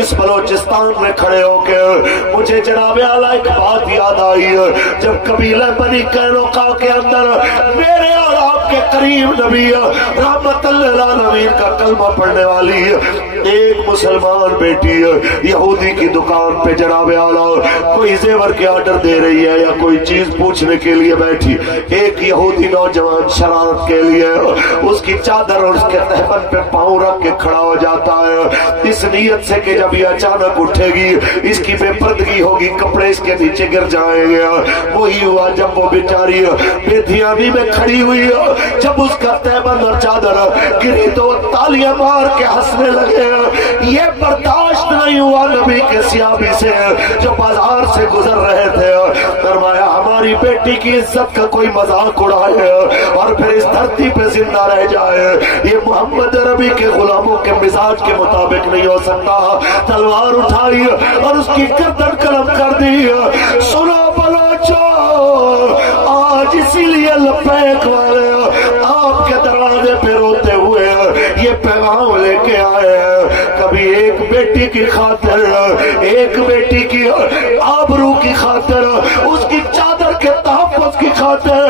اس بلوچستان میں کھڑے ہو کے مجھے جناب اعلیٰ ایک بات یاد آئی جب قبیلہ بنی قینوقاع کے اندر میرے اور آپ کے قریب نبی رحمت للعالمین کا کلمہ پڑھنے والی ایک مسلمان بیٹی یہودی کی دکان پہ جناب اعلیٰ کوئی زیور کے آرڈر دے رہی ہے یا کوئی چیز پوچھنے کے لیے بیٹھی، ایک یہودی نوجوان شرارت کے لیے اس کی چادر اور اس کے تہبند پہ پاؤں رکھ کے کھڑا ہو جاتا ہے اس نیت سے کہ جب یہ اچانک اٹھے گی اس کی بے پردگی ہوگی، کپڑے اس کے نیچے گر جائیں گے۔ وہی ہوا جب وہ بیچاری بے دھیانی میں کھڑی ہوئی، جب اس کا تہبند اور چادر گری تو تالیاں مار کے ہنسنے لگے۔ یہ برداشت نہیں ہوا نبی کے صحابی سے جو بازار سے گزر رہے تھے، فرمایا ہماری بیٹی کی عزت کا کوئی مذاق اڑائے اور پھر اس دھرتی پہ زندہ رہ جائے، یہ محمد عربی کے غلاموں کے مزاج کے مطابق نہیں ہو سکتا۔ تلوار اٹھائی اور اس کی گردن قلم کر دی۔ سنو بلوچو، آج اسی لیے لبیک والے آپ کے دروازے پہ روتے ہوئے یہ پیغام لے کے آئے ہیں، کبھی ایک بیٹی کی خاطر، ایک بیٹی کی آبرو کی خاطر، اس کی چادر کے تحفظ کی خاطر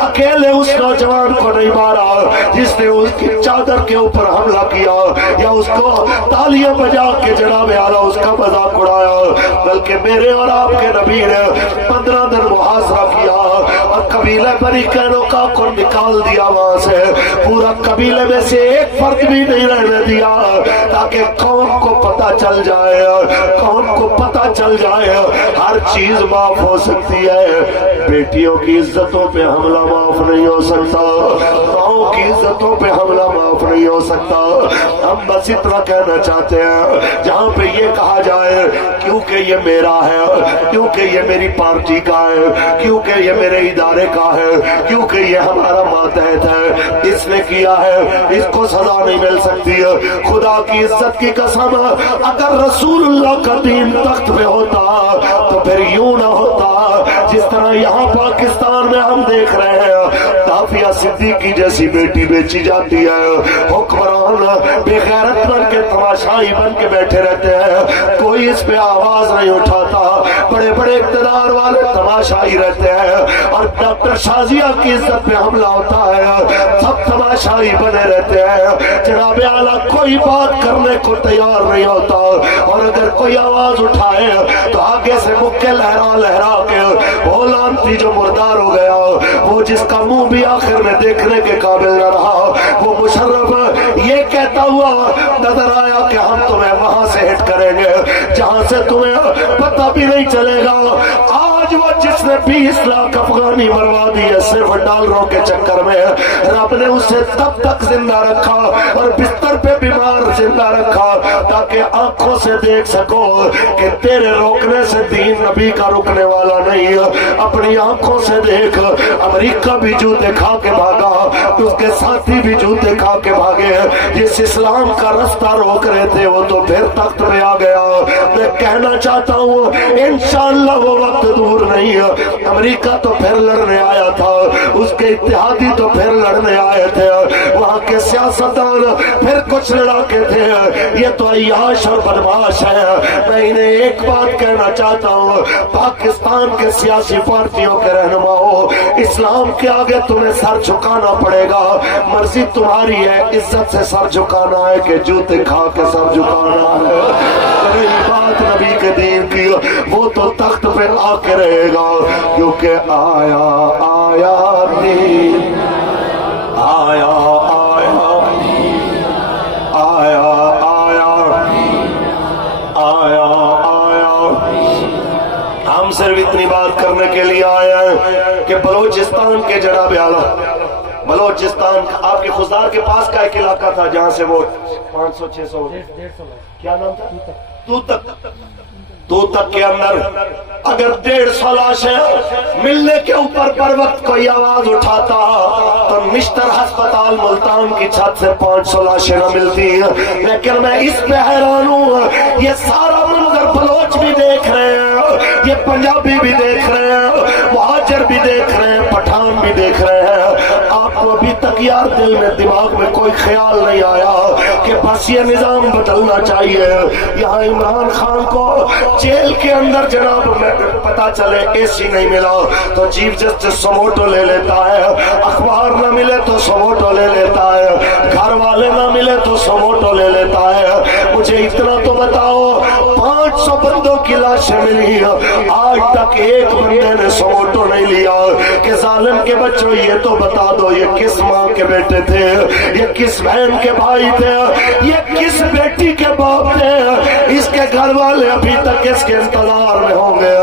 اکیلے اس نوجوان کو نہیں مارا جس نے اس کی چادر کے اوپر حملہ کیا یا اس کو تالیاں بجا کے جناب اعلیٰ اس کا مذاق اڑایا، بلکہ میرے اور آپ کے نبی نے 15 دن محاصرہ کیا اور قبیلہ بنی قینوقاع کو نکال دیا وہاں سے، پورا قبیلے میں سے ایک فرد بھی نہیں رہنے دیا تاکہ قوم کو پتہ چل جائے، قوم کو پتہ چل جائے ہر چیز معاف ہو سکتی ہے، بیٹیوں کی عزتوں پہ حملہ معاف نہیں ہو سکتا، ماؤں کی عزتوں پہ حملہ معاف نہیں ہو سکتا۔ ہم بس اتنا کہنا چاہتے ہیں جہاں پہ یہ کہا جائے کیونکہ یہ میرا ہے، کیونکہ یہ میری پارٹی کا ہے، کیونکہ یہ میرے ادارے کا ہے، کیونکہ یہ ہمارا ماتحت ہے، اس نے کیا ہے، اس کو سزا نہیں مل سکتی۔ خدا کی عزت کی قسم، اگر رسول اللہ کا دین تخت پہ ہوتا تو پھر یوں نہ ہوتا جس طرح یہاں پاکستان میں ہم دیکھ رہے ہیں دافیہ صدیقی جیسی بیٹی بیچی جاتی ہے، حکمران بے غیرت بن کے تماشائی بن کے بیٹھے رہتے ہیں، کوئی اس پہ آواز نہیں اٹھاتا، بڑے بڑے اقتدار والے تماشائی رہتے ہیں، اور ڈاکٹر شازیہ کی عزت پہ حملہ ہوتا ہے سب تماشائی بنے رہتے ہیں، جناب اعلیٰ کوئی بات کرنے کو تیار نہیں ہوتا، اور اگر کوئی آواز اٹھائے تو آگے سے مکے لہرا لہرا کے وہ لانتی جو مردار ہو گیا، وہ جس کا منہ بھی آخر میں دیکھنے کے قابل نہ رہا، وہ مشرف یہ کہتا ہوا نظر آیا کہ ہم تمہیں وہاں سے ہٹ کریں گے جہاں سے تمہیں پتہ بھی نہیں چلے گا۔ آج وہ جس نے 20 لاکھ افغانی مروا دیے صرف ڈالروں کے چکر میں، رب نے اسے تب تک زندہ رکھا اور بستر پہ بیمار زندہ رکھا تاکہ آنکھوں سے دیکھ سکو کہ تیرے روکنے سے دین نبی کا رکنے والا نہیں۔ اپنی آنکھوں سے دیکھ، امریکہ بھی جوتے کھا کے بھاگا، اس کے ساتھی بھی جوتے کھا کے بھاگے، جس اسلام کا رستہ روک رہے تھے وہ تو پھر تخت میں آ گیا۔ میں کہنا چاہتا ہوں انشاءاللہ وہ وقت دور نہیں ہے، امریکہ تو پھر لڑنے آیا تھا، اس کے اتحادی تو پھر لڑنے آئے تھے، وہاں کے سیاستدان پھر کچھ لڑا کے تھے، یہ تو عیاش اور بدماش ہے۔ میں انہیں ایک بات کہنا چاہتا ہوں، پاکستان کے سیاسی پارٹیوں کے رہنماؤں، اسلام کے آگے تمہیں سر جھکانا پڑے گا، مرضی تمہاری ہے عزت سے سر جھکانا ہے کہ جوتے کھا کے سر جھکانا ہے۔ رہی بات نبی کے دین کی، وہ تو تخت پہ آ کے رہے گا، کیونکہ آیا آیا دین، آیا آیا آیا آیا آیا۔ ہم صرف اتنی بات کرنے کے لیے آئے ہیں کہ بلوچستان کے جناب اعلیٰ، بلوچستان آپ کے خزدار کے پاس کا ایک علاقہ تھا جہاں سے وہ 500-600 کیا نام تھا، تو تک کے اندر اگر 150 لاشیں ملنے کے اوپر پر وقت کوئی آواز اٹھاتا تو نشتر ہسپتال ملتان کی چھت سے 500 لاشیں نہ ملتی۔ لیکن میں اس پہ حیران ہوں، یہ سارا منظر بلوچ بھی دیکھ رہے ہیں، یہ پنجابی بھی دیکھ رہے ہیں، مہاجر بھی دیکھ رہے ہیں، پٹھان بھی دیکھ رہے ہیں، آپ کو بھی ابھی تک یار دل میں دماغ میں کوئی خیال نہیں آیا کہ بس یہ نظام بدلنا چاہیے. یہاں عمران خان کو جیل کے اندر جناب پتا چلے اے سی نہیں ملا تو چیف جسٹس سموٹو لے لیتا ہے, اخبار نہ ملے تو سموٹو لے لیتا ہے, گھر والے نہ ملے تو سموٹو لے لیتا ہے. مجھے اتنا تو بتاؤ 500 بندوں کی لاشیں ملی, آج تک ایک بندے نے سموٹو نہیں لیا کہ ظالم کے بچوں یہ تو بتا دو یہ کس ماں کے بیٹے تھے, یہ کس بہن کے بھائی تھے, یہ کس بیٹی کے باپ تھے. اس کے گھر والے ابھی تک اس کے انتظار میں ہوں گے,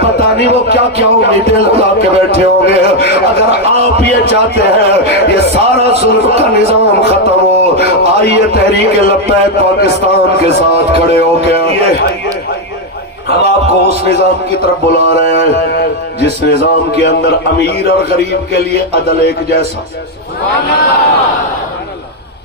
پتہ نہیں وہ کیا کیا امیدیں لگا کے بیٹھے ہوں گے. اگر آپ یہ چاہتے ہیں یہ سارا ظلم کا نظام ختم ہو, آئیے تحریک لبیک پاکستان کے ساتھ کھڑے ہو کے ہم آپ کو اس نظام کی طرف بلا رہے ہیں جس نظام کے اندر امیر اور غریب کے لیے عدل ایک جیسا,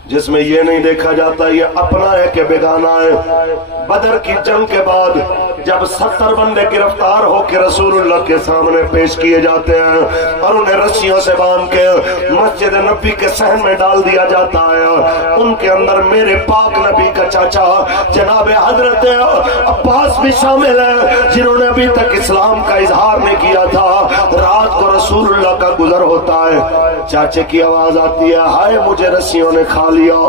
جس میں یہ نہیں دیکھا جاتا یہ اپنا ہے کہ بیگانہ ہے. بدر کی جنگ کے بعد جب 70 بندے گرفتار ہو کے رسول اللہ کے سامنے پیش کیے جاتے ہیں اور انہیں رسیوں سے باندھ کے مسجد نبی کے صحن میں ڈال دیا جاتا ہے, ان کے اندر میرے پاک نبی کا چاچا جناب حضرت عباس بھی شامل ہے جنہوں نے ابھی تک اسلام کا اظہار نہیں کیا تھا. رات کو رسول اللہ کا گزر ہوتا ہے, چاچے کی آواز آتی ہے ہائے مجھے رسیوں نے کھا لیا,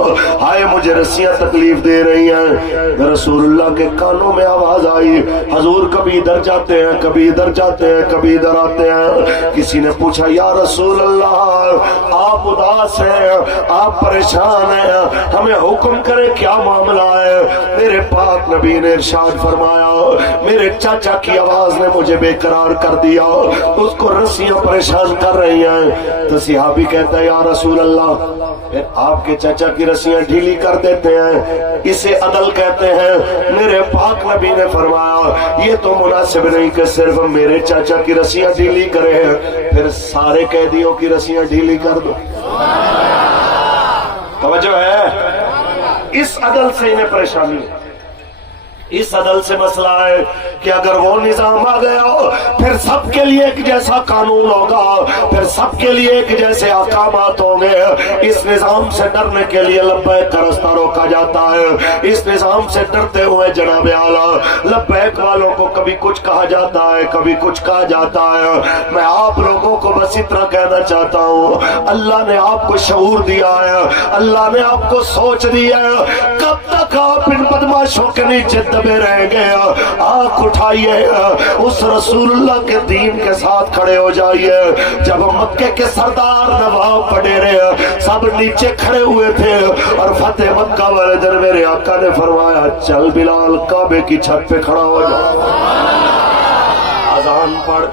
ہائے مجھے رسیاں تکلیف دے رہی ہیں. رسول اللہ کے کانوں میں آواز آئی حضور کبھی ادھر جاتے ہیں کبھی ادھر جاتے ہیں کبھی ادھر آتے ہیں. کسی نے پوچھا یا رسول اللہ آپ اداس ہیں, آپ پریشان ہیں, ہمیں حکم کرے کیا معاملہ ہے. میرے پاک نبی نے ارشاد فرمایا میرے چاچا کی آواز نے مجھے بے قرار کر دیا, اس کو رسیاں پریشان کر رہی ہیں. تو صحابی کہتا ہے یا رسول اللہ آپ کے چاچا کی رسیاں ڈھیلی کر دیتے ہیں, اسے عدل کہتے ہیں. میرے پاک نبی نے فرمایا یہ تو مناسب نہیں کہ صرف میرے چاچا کی رسیاں ڈھیلی کرے, پھر سارے قیدیوں کی رسیاں ڈھیلی کر دو. توجہ ہے, اس عدل سے انہیں پریشانی ہے. اس عدل سے مسئلہ ہے کہ اگر وہ نظام آ گیا پھر سب کے لیے ایک جیسا قانون ہوگا, پھر سب کے لیے ایک جیسے احکامات ہوں گے. اس نظام سے ڈرنے کے لیے لبیک کا رستہ روکا جاتا ہے. اس نظام سے ڈرتے ہوئے جناب اعلیٰ لبیک والوں کو کبھی کچھ کہا جاتا ہے کبھی کچھ کہا جاتا ہے. میں آپ لوگوں کو بس اتنا کہنا چاہتا ہوں اللہ نے آپ کو شعور دیا ہے, اللہ نے آپ کو سوچ دی ہے, کب تک آپ ان بدماشوں کے نیچے دبے رہ گئے. آنکھ اٹھائیے اس رسول اللہ کے دین کے ساتھ کھڑے ہو جائیے. جب مکے کے سردار نواب وڈیرے سب نیچے کھڑے ہوئے تھے اور فتح مکہ والے دن میرے آقا نے فرمایا چل بلال کعبے کی چھت پہ کھڑا ہو جا, اذان پڑھ.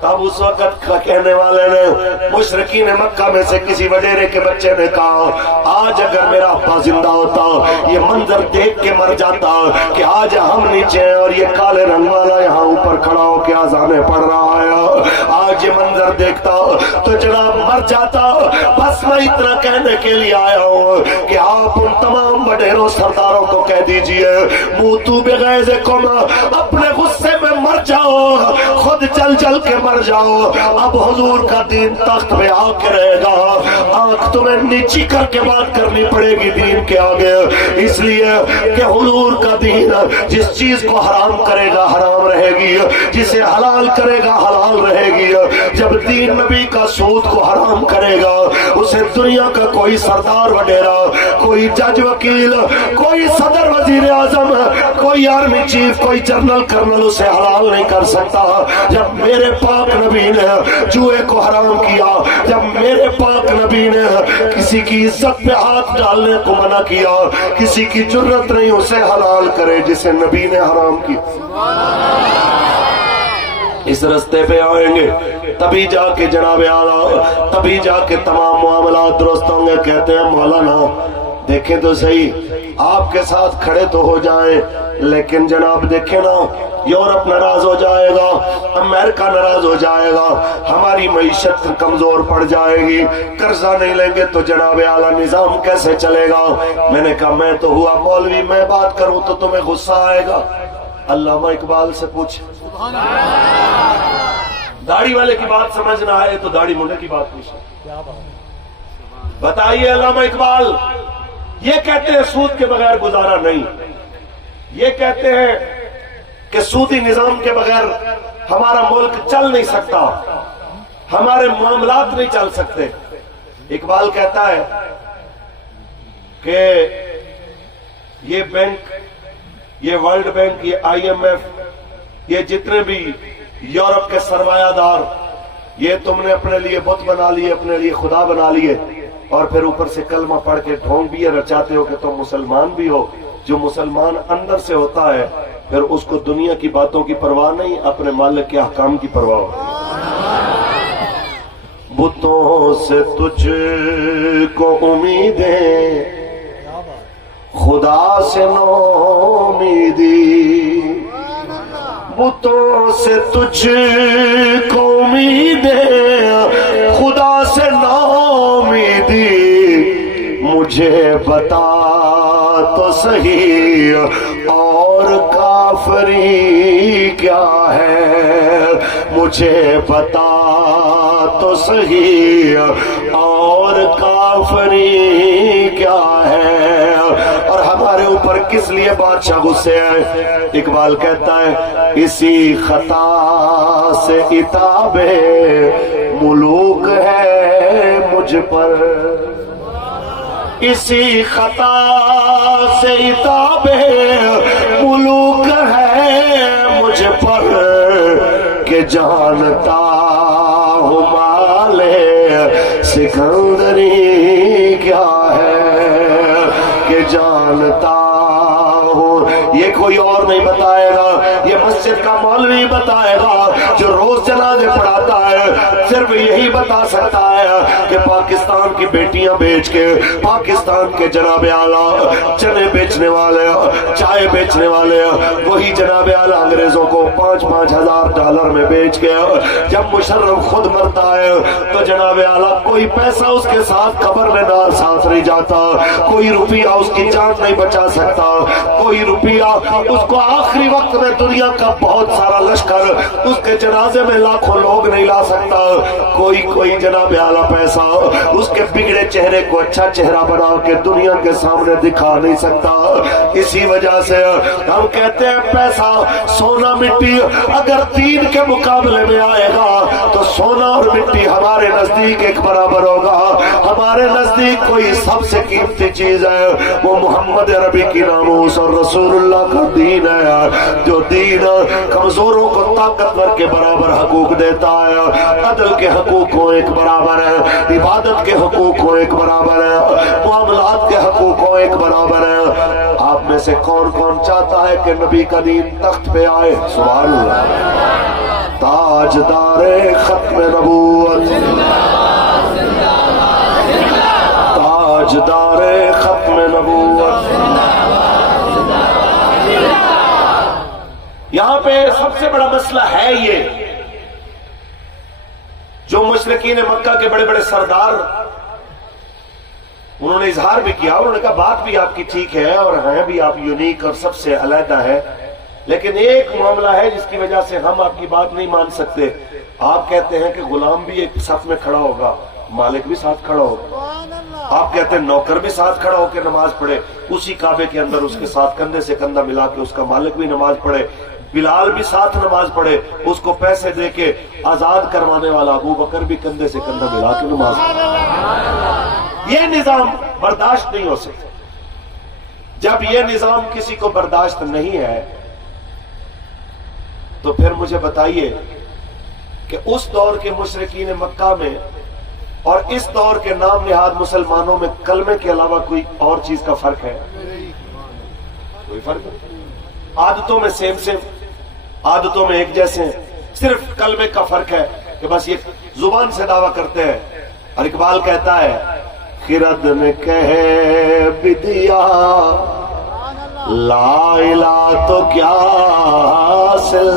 تب اس وقت کہنے والے نے مشرکین مکہ میں سے کسی وڈیرے کے بچے نے کہا آج اگر میرا ابا زندہ ہوتا یہ منظر دیکھ کے مر جاتا کہ آج ہم نیچے ہیں اور یہ کالے رنگ والا یہاں اوپر کھڑا ہو کے اذانیں پڑھ رہا ہے, آج یہ منظر دیکھتا تو جناب مر جاتا. بس میں اتنا کہنے کے لیے آیا ہوں کہ آپ ان تمام وڈیروں سرداروں کو کہہ دیجئے موتو بغیظکم, اپنے غصے میں مر جاؤ, خود جل جل کے مر جاؤ. اب حضور کا دین تخت پہ آ کے رہے گا, آنکھ تمہیں نیچی کر کے بات کرنی پڑے گی دین کے آگے, اس لیے کہ حضور کا دین جس چیز کو حرام کرے گا حرام رہے گی, جسے حلال کرے گا حلال رہے گی. جب دین نبی کا سود کو حرام کرے گا اسے دنیا کا کوئی سردار وڈیرا, کوئی جج وکیل, کوئی صدر وزیر اعظم, کوئی آرمی چیف, کوئی جنرل کرنل اسے حلال نہیں کر سکتا. جب میرے پاک نبی نے جوئے کو حرام کیا, جب میرے پاک نبی نے کسی کی عزت پہ ہاتھ ڈالنے کو منع کیا, کسی کی جرت نہیں اسے حلال کرے جسے نبی نے حرام کیا. اس رستے پہ آئیں گے تبھی جا کے جناب اعلیٰ, تبھی جا کے تمام معاملات درست ہوں گے. کہتے ہیں مولانا دیکھیں تو صحیح آپ کے ساتھ کھڑے تو ہو جائیں لیکن جناب دیکھیں نا یورپ ناراض ہو جائے گا, امریکہ ناراض ہو جائے گا, ہماری معیشت کمزور پڑ جائے گی, قرضہ نہیں لیں گے تو جناب اعلیٰ نظام کیسے چلے گا. میں نے کہا میں تو ہوا مولوی, میں بات کروں تو تمہیں غصہ آئے گا. علامہ اقبال سے پوچھ, داڑھی والے کی بات سمجھ نہ آئے تو داڑھی منڈے کی بات پوچھ. بتائیے علامہ اقبال یہ کہتے ہیں سود کے بغیر گزارا نہیں، یہ کہتے ہیں کہ سودی نظام کے بغیر ہمارا ملک چل نہیں سکتا، ہمارے معاملات نہیں چل سکتے۔ اقبال کہتا ہے کہ یہ بینک، یہ ورلڈ بینک، یہ IMF، یہ جتنے بھی یورپ کے سرمایہ دار، یہ تم نے اپنے لیے بت بنا لیے، اپنے لیے خدا بنا لیے، اور پھر اوپر سے کلمہ پڑھ کے ڈھونگ بھی یہ رچاتے ہو کہ تم مسلمان بھی ہو۔ جو مسلمان اندر سے ہوتا ہے پھر اس کو دنیا کی باتوں کی پرواہ نہیں، اپنے مالک کے احکام کی پرواہ ہوتی ہے۔ بتوں سے تجھ کو امیدیں، خدا سے نو امیدی، بتوں سے تجھ کو امیدیں، خدا سے نو امیدی، مجھے بتا تو صحیح اور کافری کیا ہے، مجھے بتا تو صحیح اور کافری کیا ہے۔ اور ہمارے اوپر کس لیے بادشاہ غصے ہیں؟ اقبال کہتا ہے اسی خطا سے عتاب ملوک ہے مجھ پر، اسی خطا سے عتاب ملوک ہے مجھ پر، کہ جانتا ہوں مالے سکندری کیا ہے، کہ جانتا ہوں۔ یہ کوئی اور نہیں بتائے گا، یہ مسجد کا مولوی بتائے گا جو روز جنازے پڑھاتا ہے، صرف یہی بتا سکتا ہے کہ پاکستان کی بیٹیاں بیچ کے، پاکستان کے جناب اعلیٰ چنے بیچنے والے، چائے بیچنے والے، وہی جناب اعلیٰ انگریزوں کو 5,000 ڈالر میں بیچ کے جب مشرف خود مرتا ہے تو جناب اعلیٰ کوئی پیسہ اس کے ساتھ قبر میں نہ ساتھ نہیں جاتا، کوئی روپیہ اس کی جان نہیں بچا سکتا، کوئی روپیہ اس کو آخری وقت میں دنیا کا بہت سارا لشکر اس کے جنازے میں لاکھوں لوگ نہیں لا سکتا، کوئی جناب اعلیٰ پیسہ اس کے بگڑے چہرے کو اچھا چہرہ بنا کے دنیا کے سامنے دکھا نہیں سکتا۔ اسی وجہ سے ہم کہتے ہیں پیسہ سونا مٹی اگر دین کے مقابلے میں آئے گا تو سونا اور مٹی ہمارے نزدیک ایک برابر ہوگا۔ ہمارے نزدیک کوئی سب سے قیمتی چیز ہے وہ محمد عربی کی ناموس اور رسول اللہ کا دین ہے، جو دین کمزوروں کو طاقتور کے برابر حقوق دیتا ہے، عدل کے حقوق کو ایک برابر ہے، عبادت کے حقوق کو ایک برابر ہے، معاملات کے حقوق کو ایک برابر ہے۔ آپ میں سے کون کون چاہتا ہے کہ نبی کا دین تخت پہ آئے؟ سبحان اللہ۔ تاجدار ختم نبوت، تاجدار ختم نبوت۔ یہاں پہ سب سے بڑا مسئلہ ہے یہ، جو مشرکین مکہ کے بڑے بڑے سردار انہوں نے اظہار بھی کیا، انہوں نے کہا بات بھی آپ کی ٹھیک ہے اور ہیں بھی آپ یونیک اور سب سے علیحدہ ہے، لیکن ایک معاملہ ہے جس کی وجہ سے ہم آپ کی بات نہیں مان سکتے۔ آپ کہتے ہیں کہ غلام بھی ایک صف میں کھڑا ہوگا، مالک بھی ساتھ کھڑا ہوگا، آپ کہتے ہیں نوکر بھی ساتھ کھڑا ہو کے نماز پڑھے، اسی کعبے کے اندر اس کے ساتھ کندھے سے کندھا ملا کے اس کا مالک بھی نماز پڑھے، بلال بھی ساتھ نماز پڑھے، اس کو پیسے دے کے آزاد کروانے والا ابو بکر بھی کندھے سے کندھا ملا کے نماز پڑھے۔ یہ نظام برداشت نہیں ہو سکتا۔ جب یہ نظام کسی کو برداشت نہیں ہے تو پھر مجھے بتائیے کہ اس دور کے مشرکین مکہ میں اور اس دور کے نام نہاد مسلمانوں میں کلمے کے علاوہ کوئی اور چیز کا فرق ہے؟ کوئی فرق نہیں۔ عادتوں میں سیم عادتوں میں ایک جیسے ہیں، صرف کلمے کا فرق ہے کہ بس یہ زبان سے دعویٰ کرتے ہیں۔ اور اقبال کہتا ہے خرد نے کہے بدیا لا الہ تو کیا حاصل،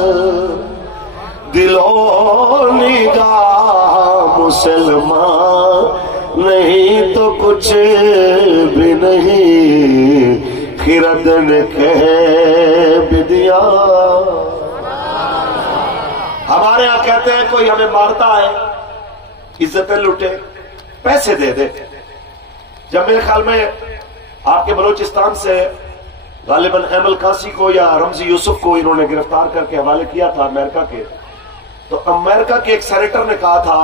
دل و نگاہ مسلمان نہیں تو کچھ بھی نہیں، خرد نے کہے بدیا۔ ہمارے ہاں کہتے ہیں کوئی ہمیں مارتا ہے عزتیں لٹے پیسے دے دے، جب میرے خیال میں آپ کے بلوچستان سے غالباً ایمل قاسی کو یا رمزی یوسف کو انہوں نے گرفتار کر کے حوالے کیا تھا امریکہ کے، تو امریکہ کے ایک سینیٹر نے کہا تھا،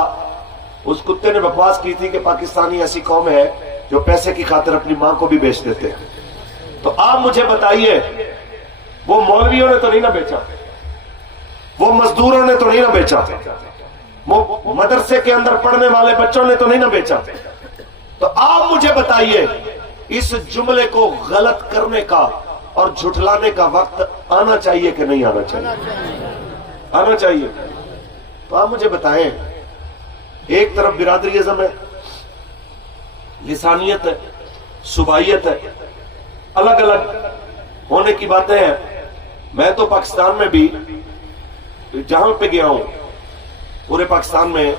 اس کتے نے بکواس کی تھی کہ پاکستانی ایسی قوم ہے جو پیسے کی خاطر اپنی ماں کو بھی بیچ دیتے ہیں۔ تو آپ مجھے بتائیے، وہ مولویوں نے تو نہیں نہ بیچا، وہ مزدوروں نے تو نہیں نہ بیچا، وہ مدرسے کے اندر پڑھنے والے بچوں نے تو نہیں نہ بیچا۔ تو آپ مجھے بتائیے، اس جملے کو غلط کرنے کا اور جھٹلانے کا وقت آنا چاہیے کہ نہیں آنا چاہیے؟ آنا چاہیے۔ تو آپ مجھے بتائیں، ایک طرف برادری ازم ہے، لسانیت ہے، صوبائیت ہے، الگ الگ ہونے کی باتیں ہیں۔ میں تو پاکستان میں بھی جہاں پہ گیا ہوں، پورے پاکستان میں،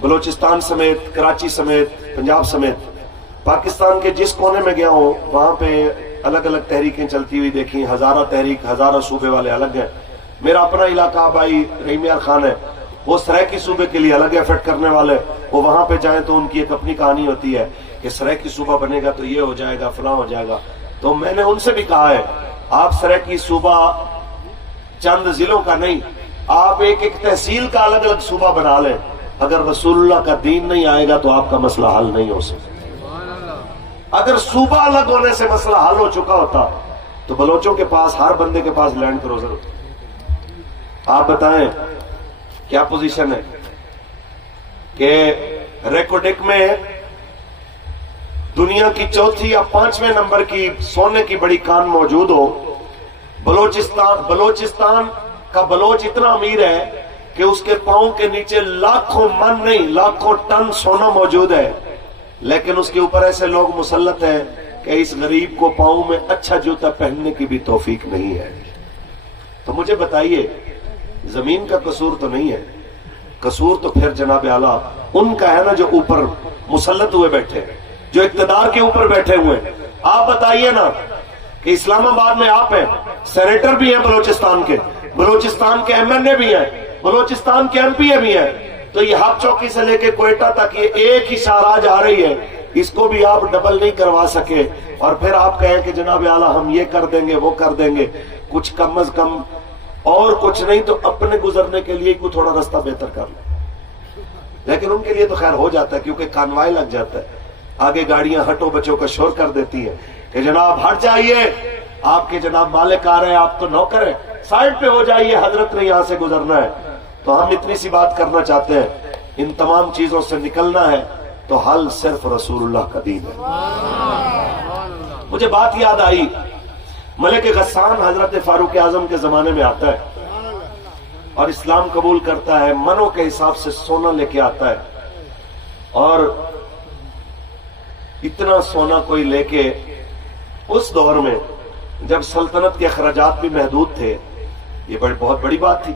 بلوچستان سمیت، کراچی سمیت، پنجاب سمیت، پاکستان کے جس کونے میں گیا ہوں وہاں پہ الگ الگ تحریکیں چلتی ہوئی دیکھی، ہزارہ تحریک، ہزارہ صوبے والے الگ ہیں۔ میرا اپنا علاقہ بھائی رحیم یار خان ہے، وہ سرائیکی صوبے کے لیے الگ ایفرٹ کرنے والے، وہ وہاں پہ جائیں تو ان کی ایک اپنی کہانی ہوتی ہے کہ سرائیکی صوبہ بنے گا تو یہ ہو جائے گا، فلاں ہو جائے گا۔ تو میں نے ان سے بھی کہا ہے، آپ سرائیکی صوبہ چند ضلعوں کا نہیں، آپ ایک ایک تحصیل کا الگ الگ صوبہ بنا لیں، اگر رسول اللہ کا دین نہیں آئے گا تو آپ کا مسئلہ حل نہیں ہو سکتا۔ اگر صوبہ الگ ہونے سے مسئلہ حل ہو چکا ہوتا تو بلوچوں کے پاس، ہر بندے کے پاس لینڈ کروزر ہوتا۔ آپ بتائیں کیا پوزیشن ہے کہ ریکوڈک میں دنیا کی چوتھی یا 5ویں نمبر کی سونے کی بڑی کان موجود ہو، بلوچستان کا بلوچ اتنا امیر ہے کہ اس کے پاؤں کے نیچے لاکھوں من نہیں، لاکھوں ٹن سونا موجود ہے، لیکن اس کے اوپر ایسے لوگ مسلط ہیں کہ اس غریب کو پاؤں میں اچھا جوتا پہننے کی بھی توفیق نہیں ہے۔ تو مجھے بتائیے، زمین کا قصور تو نہیں ہے، قصور تو پھر جناب اعلیٰ ان کا ہے نا جو اوپر مسلط ہوئے بیٹھے، جو اقتدار کے اوپر بیٹھے ہوئے۔ آپ بتائیے نا کہ اسلام آباد میں آپ ہیں، سینیٹر بھی ہیں بلوچستان کے، بلوچستان کے ایم این اے بھی ہیں، بلوچستان کے ایم پی اے بھی ہیں، تو یہ ہاک چوکی سے لے کے کوئٹہ تک یہ ایک ہی شاہراہ جا رہی ہے، اس کو بھی آپ ڈبل نہیں کروا سکے، اور پھر آپ کہیں کہ جناب اعلیٰ ہم یہ کر دیں گے، وہ کر دیں گے۔ کچھ کم از کم اور کچھ نہیں تو اپنے گزرنے کے لیے کوئی تھوڑا رستہ بہتر کر لیں۔ لیکن ان کے لیے تو خیر ہو جاتا ہے، کیونکہ کانوائے لگ جاتا ہے، آگے گاڑیاں ہٹو بچوں کا شور کر دیتی ہیں کہ جناب ہٹ جائیے، آپ کے جناب مالک آ رہے ہیں، آپ تو نوکر ہیں، سائڈ پہ ہو جائیے، حضرت نے یہاں سے گزرنا ہے۔ تو ہم اتنی سی بات کرنا چاہتے ہیں، ان تمام چیزوں سے نکلنا ہے تو حل صرف رسول اللہ کا دین ہے۔ مجھے بات یاد آئی، ملک غسان حضرت فاروق اعظم کے زمانے میں آتا ہے اور اسلام قبول کرتا ہے، منوں کے حساب سے سونا لے کے آتا ہے، اور اتنا سونا کوئی لے کے، اس دور میں جب سلطنت کے اخراجات بھی محدود تھے، یہ بہت بڑی بات تھی،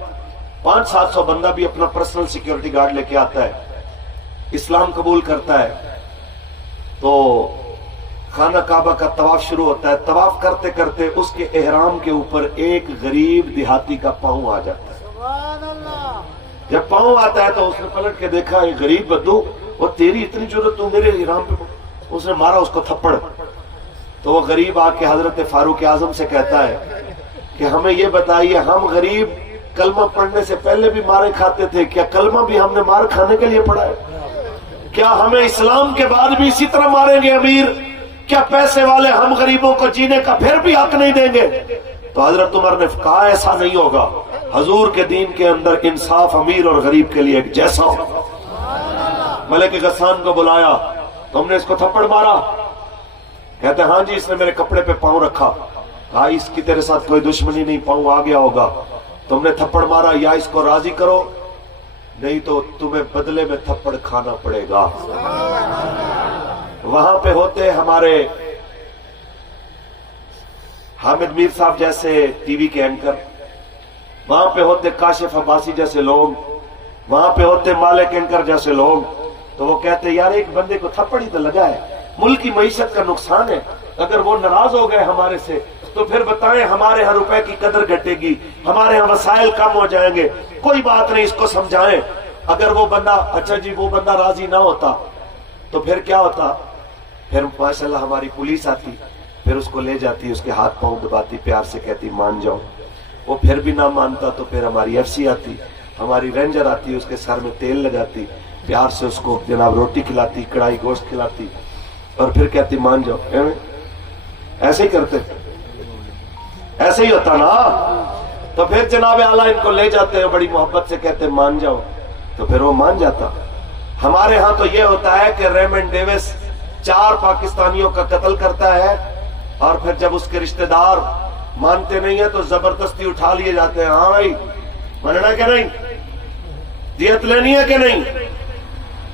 500-700 بندہ بھی اپنا پرسنل سیکیورٹی گارڈ لے کے آتا ہے، اسلام قبول کرتا ہے، تو خانہ کعبہ کا طواف شروع ہوتا ہے، طواف کرتے کرتے اس کے احرام کے اوپر ایک غریب دیہاتی کا پاؤں آ جاتا ہے۔ جب پاؤں آتا ہے تو اس نے پلٹ کے دیکھا، یہ غریب بدو، وہ تیری اتنی ضرورت، تو میرے احرام پہ، اس نے مارا اس کو تھپڑ۔ تو وہ غریب آ کے حضرت فاروق اعظم سے کہتا ہے کہ ہمیں یہ بتائیے، ہم غریب کلمہ پڑھنے سے پہلے بھی مارے کھاتے تھے، کیا کلمہ بھی ہم نے مار کھانے کے لیے پڑھا ہے؟ کیا ہمیں اسلام کے بعد بھی اسی طرح ماریں گے امیر؟ کیا پیسے والے ہم غریبوں کو جینے کا پھر بھی حق نہیں دیں گے؟ تو حضرت عمر نے کہا ایسا نہیں ہوگا، حضور کے دین کے اندر انصاف امیر اور غریب کے لیے ایک جیسا ہوگا۔ ملک غسان کو بلایا، تم نے اس کو تھپڑ مارا؟ کہتے ہاں جی، اس نے میرے کپڑے پہ پاؤں رکھا۔ کہا اس کی تیرے ساتھ کوئی دشمنی نہیں، پاؤں آ گیا ہوگا، تم نے تھپڑ مارا، یا اس کو راضی کرو نہیں تو تمہیں بدلے میں تھپڑ کھانا پڑے گا۔ وہاں پہ ہوتے ہمارے حامد میر صاحب جیسے ٹی وی کے اینکر، وہاں پہ ہوتے کاشف عباسی جیسے لوگ، وہاں پہ ہوتے مالک اینکر جیسے لوگ، تو وہ کہتے یار ایک بندے کو تھپڑ ہی تو لگا ہے، ملک کی معیشت کا نقصان ہے، اگر وہ ناراض ہو گئے ہمارے سے تو پھر بتائیں ہمارے ہاں روپے کی قدر گھٹے گی، ہمارے ہاں وسائل کم ہو جائیں گے، کوئی بات نہیں، اس کو سمجھائیں۔ اگر وہ بندہ، اچھا جی وہ بندہ راضی نہ ہوتا تو پھر کیا ہوتا؟ پھر ماشاءاللہ ہماری پولیس آتی، پھر اس کو لے جاتی، اس کے ہاتھ پاؤں دباتی، پیار سے کہتی مان جاؤ، وہ پھر بھی نہ مانتا تو پھر ہماری ایف سی آتی، ہماری رینجر آتی، اس کے سر میں تیل لگاتی، پیار سے اس کو جناب روٹی کھلاتی، کڑھائی گوشت کھلاتی، اور پھر کہتی مان جاؤ۔ ایسے ہی کرتے، ایسے ہی ہوتا نا۔ تو پھر جناب اعلیٰ ان کو لے جاتے ہیں، بڑی محبت سے کہتے مان جاؤ، تو پھر وہ مان جاتا۔ ہمارے ہاں تو یہ ہوتا ہے کہ ریمنڈ ڈیوس 4 پاکستانیوں کا قتل کرتا ہے، اور پھر جب اس کے رشتہ دار مانتے نہیں ہیں تو زبردستی اٹھا لیے جاتے ہیں۔ ہاں بھائی ماننا کہ نہیں، دیت لینی ہے کہ نہیں؟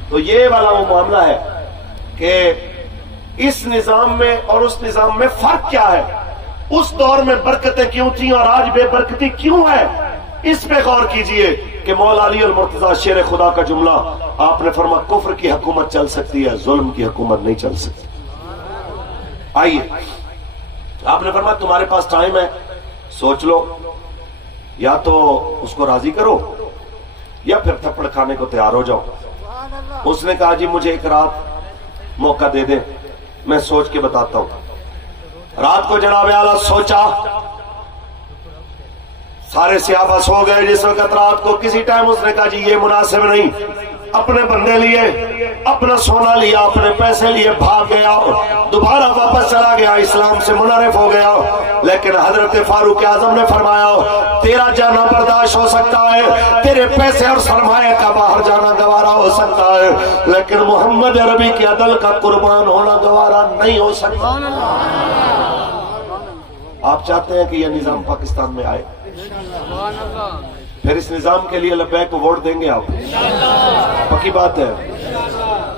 تو یہ والا وہ معاملہ ہے کہ اس نظام میں اور اس نظام میں فرق کیا ہے، اس دور میں برکتیں کیوں تھیں اور آج بے برکتی کیوں ہے، اس پہ غور کیجئے کہ مولا علی المرتضیٰ شیر خدا کا جملہ آپ نے فرمایا کفر کی حکومت چل سکتی ہے، ظلم کی حکومت نہیں چل سکتی۔ آئیے آپ نے فرمایا تمہارے پاس ٹائم ہے، سوچ لو، یا تو اس کو راضی کرو یا پھر تھپڑ کھانے کو تیار ہو جاؤ۔ اس نے کہا جی مجھے ایک رات موقع دے دیں، میں سوچ کے بتاتا ہوں۔ رات کو جناب اعلیٰ سوچا، سارے سیابہ سو گئے جس وقت رات کو، کسی ٹائم اس نے کہا جی یہ مناسب نہیں، اپنے بندے لیے، اپنا سونا لیا، اپنے پیسے لیے، بھاگ گیا، دوبارہ واپس چلا گیا، اسلام سے منحرف ہو گیا۔ لیکن حضرت فاروق اعظم نے فرمایا تیرا جانا برداشت ہو سکتا ہے، تیرے پیسے اور سرمایہ کا باہر جانا گوارا ہو سکتا ہے، لیکن محمد عربی کے عدل کا قربان ہونا گوارا نہیں ہو سکتا۔ آپ چاہتے ہیں کہ یہ نظام پاکستان میں آئے؟ پھر اس نظام کے لیے لبیک کو ووٹ دیں گے آپ؟ پکی بات ہے۔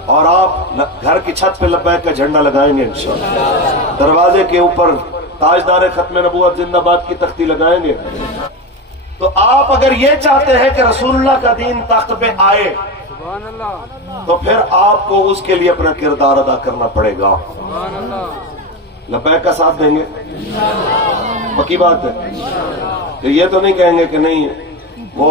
اور آپ گھر کی چھت پہ لبیک کا جھنڈا لگائیں گے انشاءاللہ، دروازے کے اوپر تاجدار ختم نبوت زندہ باد کی تختی لگائیں گے۔ تو آپ اگر یہ چاہتے ہیں کہ رسول اللہ کا دین تخت پہ آئے تو پھر آپ کو اس کے لیے اپنا کردار ادا کرنا پڑے گا۔ لبیک کا ساتھ دیں گے؟ پکی بات ہے۔ تو یہ تو نہیں کہیں گے کہ نہیں وہ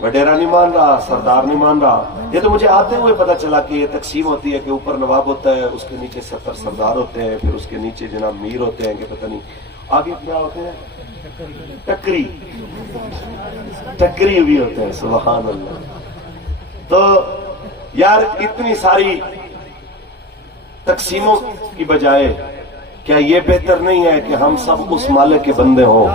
وڈیرا نہیں مان رہا، سردار نہیں مان رہا۔ یہ تو مجھے آتے ہوئے پتا چلا کہ یہ تقسیم ہوتی ہے کہ اوپر نواب ہوتا ہے، اس کے نیچے 70 سردار ہوتے ہیں، پھر اس کے نیچے جناب میر ہوتے ہیں، کہ پتہ نہیں آگے کیا ہوتے ہیں، ٹکری بھی ہوتے ہیں، سبحان اللہ۔ تو یار اتنی ساری تقسیموں کی بجائے کیا یہ بہتر نہیں ہے کہ ہم سب اس مالک کے بندے ہوں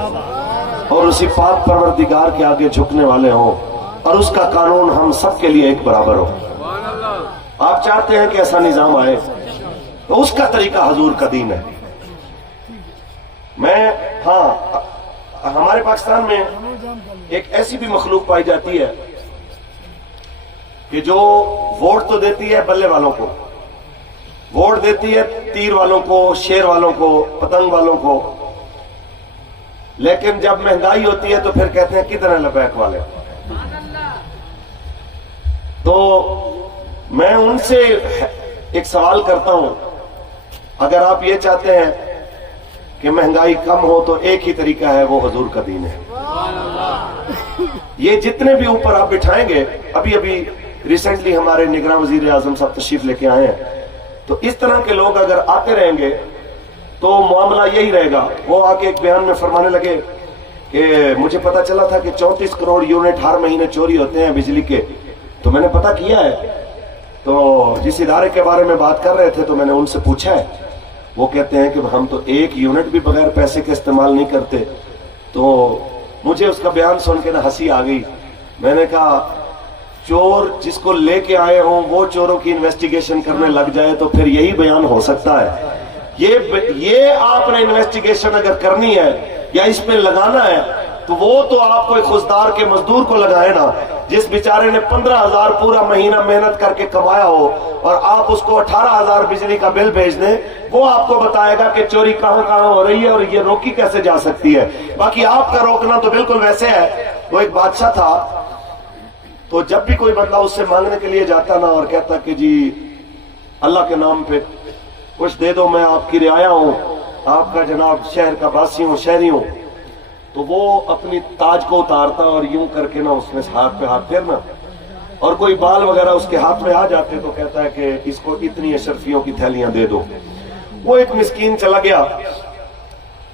اور اسی پاک پروردگار کے آگے جھکنے والے ہوں، اور اس کا قانون ہم سب کے لیے ایک برابر ہو؟ آپ چاہتے ہیں کہ ایسا نظام آئے تو اس کا طریقہ حضور کا دین ہے۔ ہاں ہمارے پاکستان میں ایک ایسی بھی مخلوق پائی جاتی ہے کہ جو ووٹ تو دیتی ہے بلے والوں کو، ووٹ دیتی ہے تیر والوں کو، شیر والوں کو، پتنگ والوں کو، لیکن جب مہنگائی ہوتی ہے تو پھر کہتے ہیں کدھر ہیں لبیک والے۔ تو میں ان سے ایک سوال کرتا ہوں، اگر آپ یہ چاہتے ہیں کہ مہنگائی کم ہو تو ایک ہی طریقہ ہے، وہ حضور کا دین ہے۔ یہ جتنے بھی اوپر آپ بٹھائیں گے، ابھی ریسنٹلی ہمارے نگراں وزیر اعظم صاحب تشریف لے کے آئے ہیں، تو اس طرح کے لوگ اگر آتے رہیں گے تو معاملہ یہی رہے گا۔ وہ آ کے ایک بیان میں فرمانے لگے کہ مجھے پتا چلا تھا کہ 34 کروڑ یونٹ ہر مہینے چوری ہوتے ہیں بجلی کے، تو میں نے پتا کیا ہے، تو جس ادارے کے بارے میں بات کر رہے تھے تو میں نے ان سے پوچھا ہے، وہ کہتے ہیں کہ ہم تو 1 یونٹ بھی بغیر پیسے کے استعمال نہیں کرتے۔ تو مجھے اس کا بیان سن کے ہنسی آ گئی۔ میں نے کہا چور جس کو لے کے آئے ہوں وہ چوروں کی انویسٹیگیشن کرنے لگ جائے تو پھر یہی بیان ہو سکتا ہے۔ یہ آپ نے انویسٹیگیشن اگر کرنی ہے یا اس پہ لگانا ہے تو وہ تو آپ کو ایک خزدار کے مزدور کو لگائے نا، جس بیچارے نے 15,000 پورا مہینہ محنت کر کے کمایا ہو اور آپ اس کو 18,000 بجلی کا بل بھیج دیں، وہ آپ کو بتائے گا کہ چوری کہاں کہاں ہو رہی ہے اور یہ روکی کیسے جا سکتی ہے۔ باقی آپ کا روکنا تو بالکل ویسے ہے۔ وہ ایک بادشاہ تھا، تو جب بھی کوئی بندہ اس سے مانگنے کے لیے جاتا نا اور کہتا کہ جی اللہ کے نام پہ کچھ دے دو، میں آپ کی رعایا ہوں، آپ کا جناب شہر کا باسی ہوں، شہری ہوں، تو وہ اپنی تاج کو اتارتا اور یوں کر کے نا اس میں ہاتھ پہ ہاتھ پھیرنا اور کوئی بال وغیرہ اس کے ہاتھ میں آ جاتے تو کہتا ہے کہ اس کو اتنی اشرفیوں کی تھیلیاں دے دو. وہ ایک مسکین چلا گیا,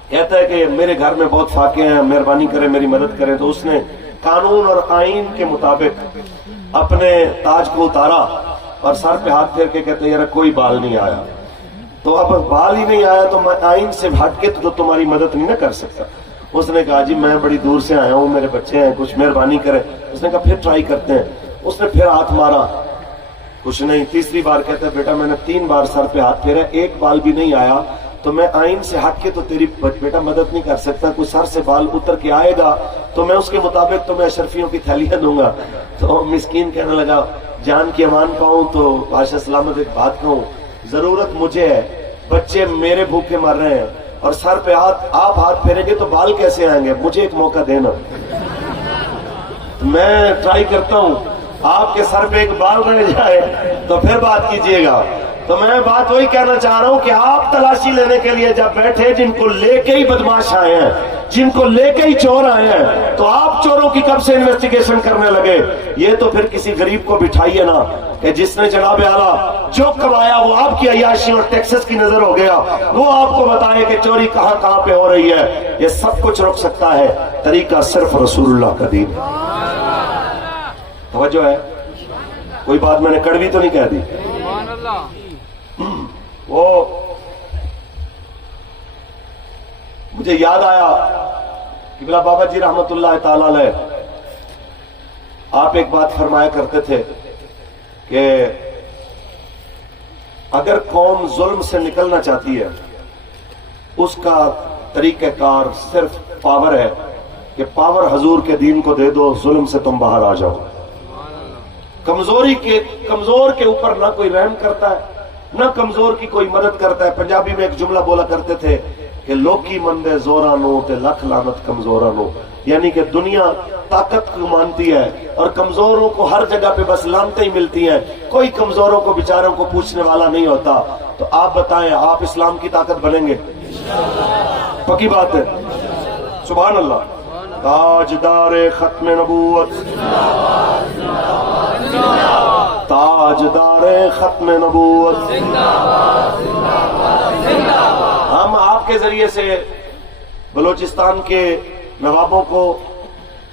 کہتا ہے کہ میرے گھر میں بہت فاقے ہیں, مہربانی کریں میری مدد کریں. تو اس نے قانون اور آئین کے مطابق اپنے تاج کو اتارا اور سر پہ ہاتھ پھیر کے کہتے یار کوئی بال نہیں آیا. تو اب بال ہی نہیں آیا تو میں آئین سے ہٹ کے تو تمہاری مدد نہیں نہ کر سکتا. اس نے کہا جی میں بڑی دور سے آیا ہوں, میرے بچے ہیں, کچھ مہربانی کریں. اس نے کہا پھر ٹرائی کرتے ہیں. اس نے پھر ہاتھ مارا, کچھ نہیں. تیسری بار کہتا ہے بیٹا میں نے 3 بار سر پہ ہاتھ پھیرا, ایک بال بھی نہیں آیا, تو میں آئین سے ہٹ کے تو تیری بیٹا مدد نہیں کر سکتا. کوئی سر سے بال اتر کے آئے گا تو میں اس کے مطابق تمہیں اشرفیوں کی تھیلیاں دوں گا. تو مسکین کہنے لگا جان کی امان پاؤں تو بادشاہ سلامت ایک بات کہوں, ضرورت مجھے ہے, بچے میرے بھوکے مر رہے ہیں, اور سر پہ آپ ہاتھ پھیریں گے تو بال کیسے آئیں گے, مجھے ایک موقع دینا. میں ٹرائی کرتا ہوں, آپ کے سر پہ ایک بال رہ جائے تو پھر بات کیجئے گا. تو میں بات وہی کہنا چاہ رہا ہوں کہ آپ تلاشی لینے کے لیے جب بیٹھے, جن کو لے کے ہی بدماش آئے ہیں, جن کو لے کے ہی چور آئے ہیں, تو آپ چوروں کی کب سے انویسٹیگیشن کرنے لگے؟ یہ تو پھر کسی غریب کو بٹھائیے نا کہ جس نے جناب اعلیٰ جو کمایا وہ آپ کی عیاشی اور ٹیکسز کی نظر ہو گیا, وہ آپ کو بتائے کہ چوری کہاں کہاں پہ ہو رہی ہے. یہ سب کچھ رک سکتا ہے, طریقہ صرف رسول اللہ کا دین. توجہ ہے, کوئی بات میں نے کڑوی تو نہیں کہہ دی. وہ مجھے یاد آیا کہ بلا بابا جی رحمت اللہ تعالی علیہ آپ ایک بات فرمایا کرتے تھے کہ اگر قوم ظلم سے نکلنا چاہتی ہے, اس کا طریقہ کار صرف پاور ہے کہ پاور حضور کے دین کو دے دو, ظلم سے تم باہر آ جاؤ. کمزور کے اوپر نہ کوئی رحم کرتا ہے, نہ کمزور کی کوئی مدد کرتا ہے. پنجابی میں ایک جملہ بولا کرتے تھے کہ لوکی مندے زورانو تے لکھ لعنت کمزورانو, یعنی کہ دنیا طاقت کو مانتی ہے اور کمزوروں کو ہر جگہ پہ بس لانتیں ہی ملتی ہیں, کوئی کمزوروں کو بیچاروں کو پوچھنے والا نہیں ہوتا. تو آپ بتائیں, آپ اسلام کی طاقت بنیں گے؟ پکی بات ہے, سبحان اللہ. تاجدار ختم نبوت, تاجدار ختم نبوت, ہم آپ کے ذریعے سے بلوچستان کے نوابوں کو,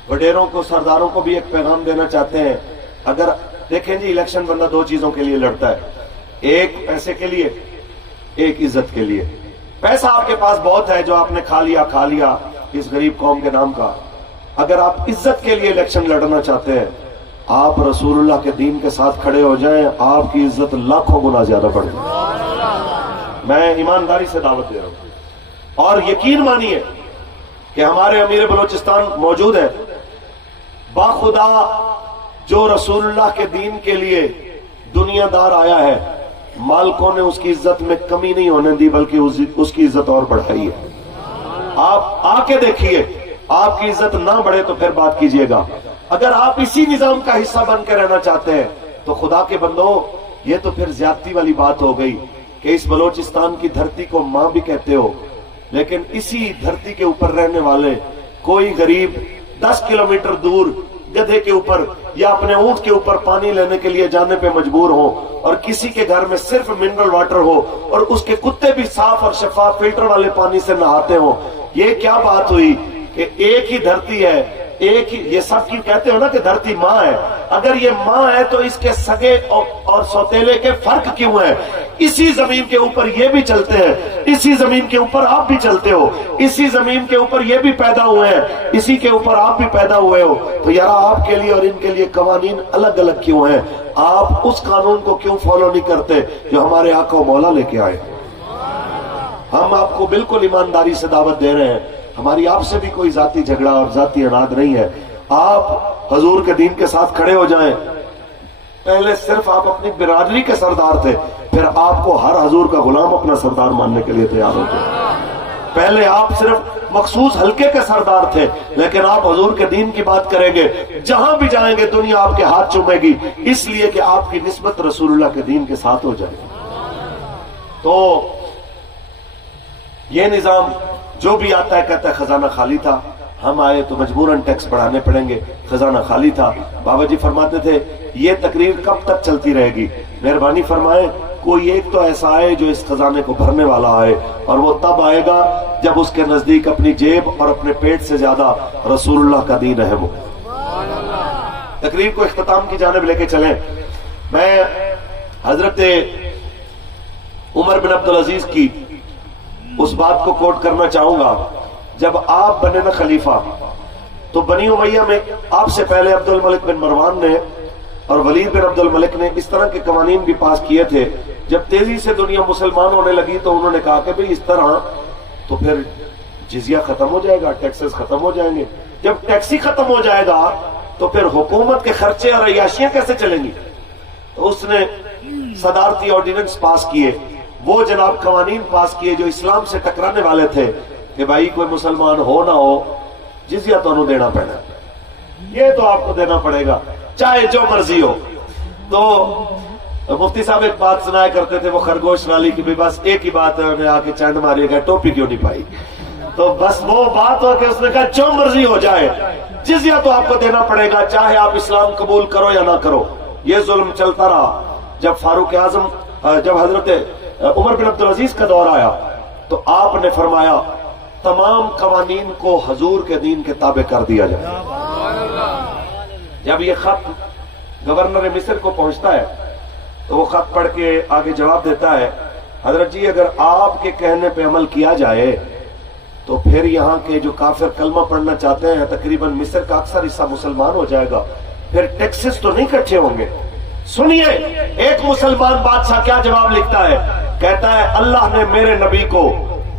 وڈیروں کو, سرداروں کو بھی ایک پیغام دینا چاہتے ہیں. اگر دیکھیں جی, الیکشن بندہ 2 چیزوں کے لیے لڑتا ہے, ایک پیسے کے لیے, ایک عزت کے لیے. پیسہ آپ کے پاس بہت ہے جو آپ نے کھا لیا اس غریب قوم کے نام کا. اگر آپ عزت کے لیے الیکشن لڑنا چاہتے ہیں, آپ رسول اللہ کے دین کے ساتھ کھڑے ہو جائیں, آپ کی عزت لاکھوں گنا زیادہ بڑھے. میں ایمانداری سے دعوت دے رہا ہوں, اور یقین مانیے کہ ہمارے امیر بلوچستان موجود ہیں, باخدا جو رسول اللہ کے دین کے لیے دنیا دار آیا ہے, مالکوں نے اس کی عزت میں کمی نہیں ہونے دی بلکہ اس کی عزت اور بڑھائی ہے. آپ آ کے دیکھیے, آپ کی عزت نہ بڑھے تو پھر بات کیجئے گا. اگر آپ اسی نظام کا حصہ بن کے رہنا چاہتے ہیں تو خدا کے بندو, یہ تو پھر زیادتی والی بات ہو گئی کہ اس بلوچستان کی دھرتی کو ماں بھی کہتے ہو, لیکن اسی دھرتی کے اوپر رہنے والے کوئی غریب 10 کلومیٹر دور گدھے کے اوپر یا اپنے اونٹ کے اوپر پانی لینے کے لیے جانے پہ مجبور ہو, اور کسی کے گھر میں صرف منرل واٹر ہو اور اس کے کتے بھی صاف اور شفاف فلٹر والے پانی سے نہاتے ہو. یہ کیا بات ہوئی کہ ایک ہی دھرتی ہے, ایک ہی, یہ سب کی کہتے ہو نا کہ دھرتی ماں ہے. اگر یہ ماں ہے تو اس کے سگے اور سوتیلے کے فرق کیوں ہے؟ اسی زمین کے اوپر یہ بھی چلتے ہیں, اسی زمین کے اوپر آپ بھی چلتے ہو, اسی زمین کے اوپر یہ بھی پیدا ہوئے ہیں, اسی کے اوپر آپ بھی پیدا ہوئے ہو. تو یار آپ کے لیے اور ان کے لیے قوانین الگ الگ کیوں ہیں؟ آپ اس قانون کو کیوں فالو نہیں کرتے جو ہمارے آقا و مولا لے کے آئے؟ ہم آپ کو بالکل ایمانداری سے دعوت دے رہے ہیں, ہماری آپ سے بھی کوئی ذاتی جھگڑا اور ذاتی اناد نہیں ہے. آپ حضور کے دین کے ساتھ کھڑے ہو جائیں. پہلے صرف آپ اپنی برادری کے سردار تھے, پھر آپ کو ہر حضور کا غلام اپنا سردار ماننے کے لیے تیار ہوتے. پہلے آپ صرف مخصوص حلقے کے سردار تھے, لیکن آپ حضور کے دین کی بات کریں گے, جہاں بھی جائیں گے دنیا آپ کے ہاتھ چومے گی, اس لیے کہ آپ کی نسبت رسول اللہ کے دین کے ساتھ ہو جائے. تو یہ نظام جو بھی آتا ہے کہتا ہے خزانہ خالی تھا, ہم آئے تو مجبوراً ٹیکس بڑھانے پڑیں گے, خزانہ خالی تھا. بابا جی فرماتے تھے یہ تقریر کب تک چلتی رہے گی؟ مہربانی فرمائیں کوئی ایک تو ایسا آئے جو اس خزانے کو بھرنے والا آئے، اور وہ تب آئے گا جب اس کے نزدیک اپنی جیب اور اپنے پیٹ سے زیادہ رسول اللہ کا دین اہم ہو۔ تقریر کو اختتام کی جانب لے کے چلیں۔ میں حضرت عمر بن عبدالعزیز کی اس بات کو کوٹ کرنا چاہوں گا، جب آپ بنے نا خلیفہ تو بنی امیہ میں آپ سے پہلے عبد الملک بن مروان نے اور ولید بن عبد الملک نے اس طرح کے قوانین بھی پاس کیے تھے۔ جب تیزی سے دنیا مسلمان ہونے لگی تو انہوں نے کہا کہ بھئی اس طرح تو پھر جزیہ ختم ہو جائے گا، ٹیکسز ختم ہو جائیں گے، جب ٹیکس ہی ختم ہو جائے گا تو پھر حکومت کے خرچے اور عیاشیاں کیسے چلیں گی؟ تو اس نے صدارتی آرڈیننس پاس کیے، وہ جناب قوانین پاس کیے جو اسلام سے ٹکرانے والے تھے کہ بھائی کوئی مسلمان ہو نہ ہو جزیہ تو انہوں دینا پڑنا، یہ تو آپ کو دینا پڑے گا چاہے جو مرضی ہو۔ تو مفتی صاحب ایک بات سنایا کرتے تھے، وہ خرگوش نالی کی بھی بس ایک ہی بات ہے، انہیں آ کے چینڈ ماری گیا ٹوپی کیوں نہیں پائی، تو بس وہ بات ہو کہ اس نے کہا جو مرضی ہو جائے جزیہ تو آپ کو دینا پڑے گا چاہے آپ اسلام قبول کرو یا نہ کرو۔ یہ ظلم چلتا رہا۔ جب فاروق اعظم جب حضرت عمر بن عبدالعزیز کا دور آیا تو آپ نے فرمایا تمام قوانین کو حضور کے دین کے تابع کر دیا جائے۔ جب یہ خط گورنر مصر کو پہنچتا ہے تو وہ خط پڑھ کے آگے جواب دیتا ہے، حضرت جی اگر آپ کے کہنے پہ عمل کیا جائے تو پھر یہاں کے جو کافر کلمہ پڑھنا چاہتے ہیں تقریباً مصر کا اکثر حصہ مسلمان ہو جائے گا، پھر ٹیکسز تو نہیں اکٹھے ہوں گے۔ سنیے ایک مسلمان بادشاہ کیا جواب لکھتا ہے، کہتا ہے اللہ نے میرے نبی کو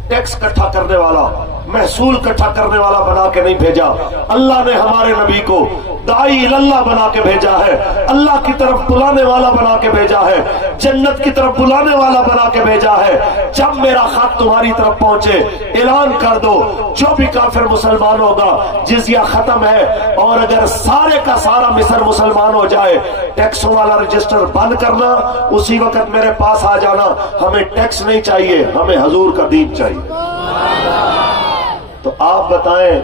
ٹیکس اکٹھا کرنے والا، محصول اکٹھا کرنے والا بنا کے نہیں بھیجا، اللہ نے ہمارے نبی کو داعی اللہ بنا کے بھیجا ہے، اللہ کی طرف بلانے والا بنا کے بھیجا ہے، جنت کی طرف بلانے والا بنا کے بھیجا ہے۔ جب میرا خط تمہاری طرف پہنچے اعلان کر دو جو بھی کافر مسلمان ہوگا جزیہ ختم ہے، اور اگر سارے کا سارا مصر مسلمان ہو جائے ٹیکسوں والا رجسٹر بند کرنا، اسی وقت میرے پاس آ جانا، ہمیں ٹیکس نہیں چاہیے، ہمیں حضور کا دین چاہیے۔ تو آپ بتائیں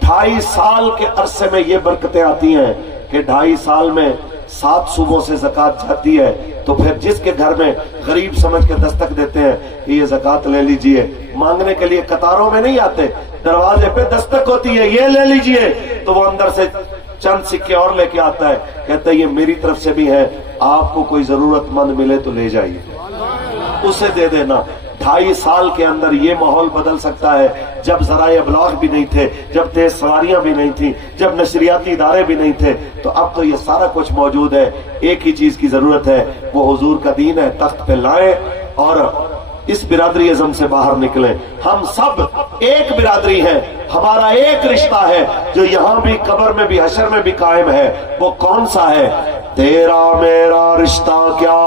2.5 سال کے عرصے میں یہ برکتیں آتی ہیں کہ 2.5 سال میں 7 صوبوں سے زکوٰۃ جاتی ہے، تو پھر جس کے گھر میں غریب سمجھ کے دستک دیتے ہیں کہ یہ زکوٰۃ لے لیجئے، مانگنے کے لیے قطاروں میں نہیں آتے، دروازے پہ دستک ہوتی ہے یہ لے لیجئے، تو وہ اندر سے چند سکے اور لے کے آتا ہے، کہتا ہے یہ میری طرف سے بھی ہے، آپ کو کوئی ضرورت مند ملے تو لے جائیے، اسے دے دینا۔ 2.5 سال کے اندر یہ ماحول بدل سکتا ہے۔ جب ذرائع ابلاغ بھی نہیں تھے، جب تیز سواریاں بھی نہیں تھیں، جب نشریاتی ادارے بھی نہیں تھے، تو اب تو یہ سارا کچھ موجود ہے۔ ایک ہی چیز کی ضرورت ہے، وہ حضور کا دین ہے، تخت پہ لائیں اور اس برادری اعظم سے باہر نکلیں۔ ہم سب ایک برادری ہیں، ہمارا ایک رشتہ ہے جو یہاں بھی قبر میں بھی حشر میں بھی قائم ہے۔ وہ کون سا ہے؟ تیرا میرا رشتہ کیا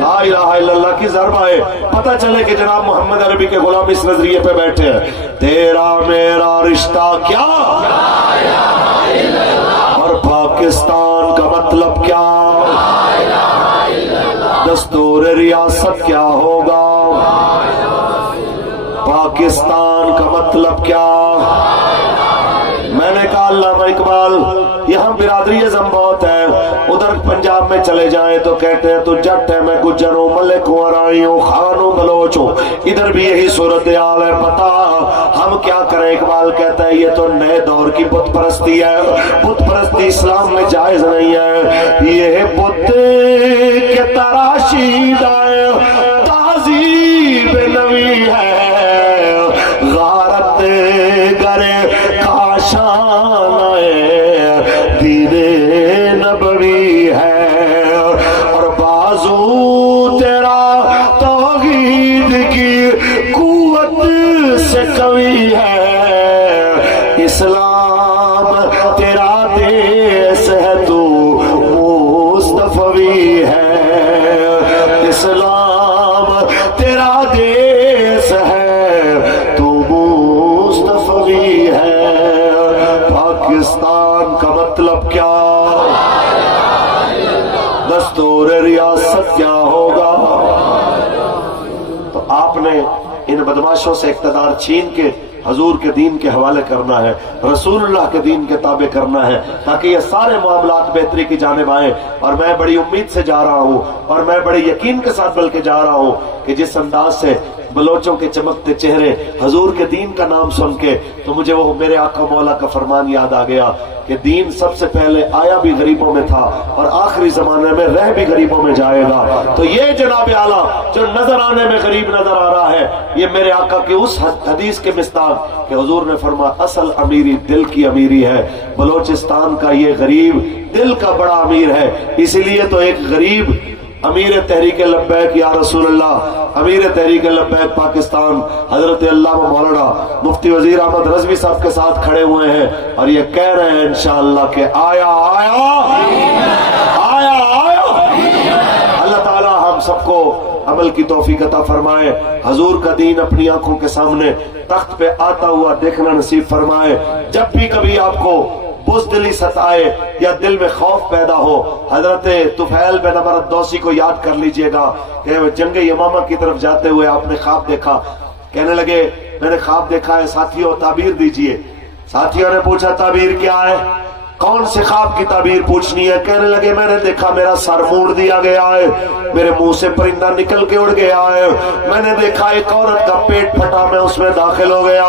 لا الہ الا اللہ کی ضرب آئے، پتہ چلے کہ جناب محمد عربی کے غلام اس نظریے پہ بیٹھے ہیں۔ تیرا میرا رشتہ کیا اور پاکستان کا مطلب کیا، دستور ریاست کیا ہوگا، پاکستان کا مطلب کیا۔ میں نے کہا علامہ اقبال یہاں برادری اعظم بہت ہے، ادھر پنجاب میں چلے جائیں تو کہتے ہیں تو جٹ ہے، میں گجر ہوں، ملک ہوں، ارائی ہوں، خان ہوں، بلوچ ہوں، ادھر بھی یہی صورتحال ہے، پتا ہم کیا کریں۔ اقبال کہتا ہے یہ تو نئے دور کی بت پرستی ہے، بت پرستی اسلام میں جائز نہیں ہے، یہ بت کے تراشیدہ تہذیب نوی ہے، غارت گرے کاشان دین نبوی ہے، اور بازو تیرا توحید کی قوت سے قوی ہے، اسلام تیرا دیس ہے تو مصطفی ہے، اسلام تیرا دیس ہے تو مصطفی ہے، پاکستان کا مطلب کیا، دستور ریاست کیا ہوگا۔ تو آپ نے ان بدماشوں سے اقتدار چھین کے حضور کے دین کے حوالے کرنا ہے، رسول اللہ کے دین کے تابع کرنا ہے، تاکہ یہ سارے معاملات بہتری کی جانب آئیں۔ اور میں بڑی امید سے جا رہا ہوں اور میں بڑے یقین کے ساتھ بلکہ جا رہا ہوں کہ جس انداز سے بلوچوں کے چمکتے چہرے حضور کے دین کا نام سن کے، تو مجھے وہ میرے آقا مولا کا فرمان یاد آ گیا کہ دین سب سے پہلے آیا بھی غریبوں میں تھا اور آخری زمانے میں رہ بھی غریبوں میں جائے گا۔ تو یہ جناب اعلیٰ جو نظر آنے میں غریب نظر آ رہا ہے، یہ میرے آقا کی اس حدیث کے مصداق کہ حضور نے فرمایا اصل امیری دل کی امیری ہے، بلوچستان کا یہ غریب دل کا بڑا امیر ہے۔ اسی لیے تو ایک غریب امیر تحریک لبیک یا رسول اللہ، امیر تحریک لبیک پاکستان حضرت علامہ مولانا مفتی وزیر احمد رضوی صاحب کے ساتھ کھڑے ہوئے ہیں اور یہ کہہ رہے ہیں انشاءاللہ کہ آیا آیا آیا آیا۔ اللہ تعالی ہم سب کو عمل کی توفیق عطا فرمائے، حضور کا دین اپنی آنکھوں کے سامنے تخت پہ آتا ہوا دیکھنا نصیب فرمائے۔ جب بھی کبھی آپ کو بزدلی ستائے یا دل میں خوف پیدا ہو، حضرت طفیل بن عمر الدوسی کو یاد کر لیجئے گا کہ جنگ یمامہ کی طرف جاتے ہوئے آپ نے خواب دیکھا، کہنے لگے میں نے خواب دیکھا ہے ساتھیوں تعبیر دیجئے۔ ساتھیوں نے پوچھا تعبیر کیا ہے، کون سے خواب کی تعبیر پوچھنی ہے؟ کہنے لگے میں نے دیکھا میرا سر موڑ دیا گیا ہے، میرے منہ سے پرندہ نکل کے اڑ گیا ہے، میں نے دیکھا ایک عورت کا پیٹ پھٹا میں اس میں داخل ہو گیا،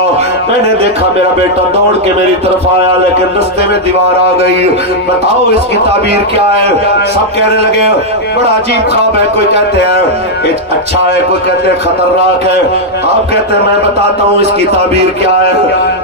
میں نے دیکھا میرا بیٹا دوڑ کے میری طرف آیا لیکن رستے میں دیوار آ گئی، بتاؤ اس کی تعبیر کیا ہے؟ سب کہنے لگے بڑا عجیب خواب ہے، کوئی کہتے ہیں اچھا ہے، کوئی کہتے ہیں خطرناک ہے۔ آپ کہتے ہیں میں بتاتا ہوں اس کی تعبیر کیا ہے۔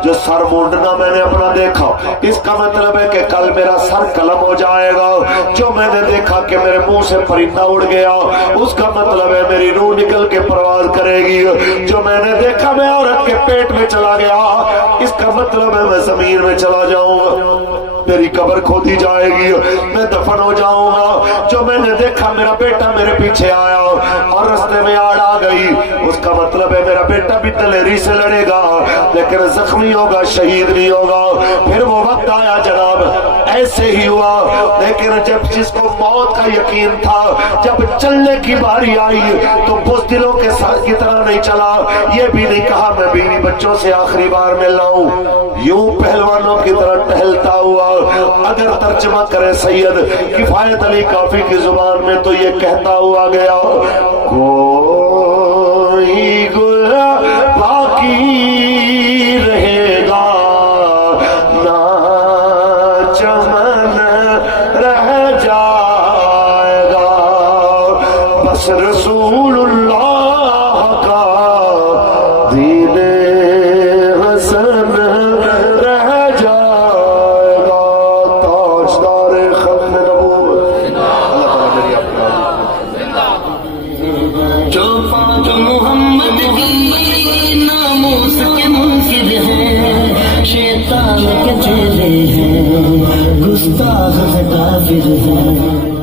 جو سر مونڈنا میں نے اپنا دیکھا، اس کا مطلب ہے کہ کل میرا سر قلم ہو جائے گا۔ جو میں نے دیکھا کہ میرے منہ سے پرندہ اڑ گیا، اس کا مطلب ہے میری روح نکل کے پرواز کرے گی۔ جو میں نے دیکھا میں عورت کے پیٹ میں چلا گیا، اس کا مطلب ہے میں زمین میں چلا جاؤں گا، میری قبر کھودی جائے گی، میں دفن ہو جاؤں گا۔ جو میں نے دیکھا میرا بیٹا میرے پیچھے آیا اور رستے میں آڑ آ گئی، اس کا مطلب ہے میرا بیٹا بھی دلیری سے لڑے گا لیکن زخمی ہوگا، شہید نہیں ہوگا۔ پھر وہ وقت آیا جناب، ایسے ہی ہوا، لیکن جب جس کو موت کا یقین تھا، جب چلنے کی باری آئی تو بزدلوں کے ساتھ کی طرح نہیں چلا، یہ بھی نہیں کہا میں بیوی بچوں سے آخری بار ملنا ہوں، یوں پہلوانوں کی طرح ٹہلتا ہوا۔ اگر ترجمہ کرے سید کفایت علی کافی کی زبان میں تو یہ کہتا ہوا گیا، کوئی گل باقی رہے گا نہ چمن رہ جائے گا، بس رسول اللہ کا دین حسن رہ جائے گا، تاجدار ختم نبوت۔ اللہ تعالیٰ جو محمد کی ناموس کے منکر ہیں، شیطان کے چیلے ہیں، گستاخ کافر ہیں۔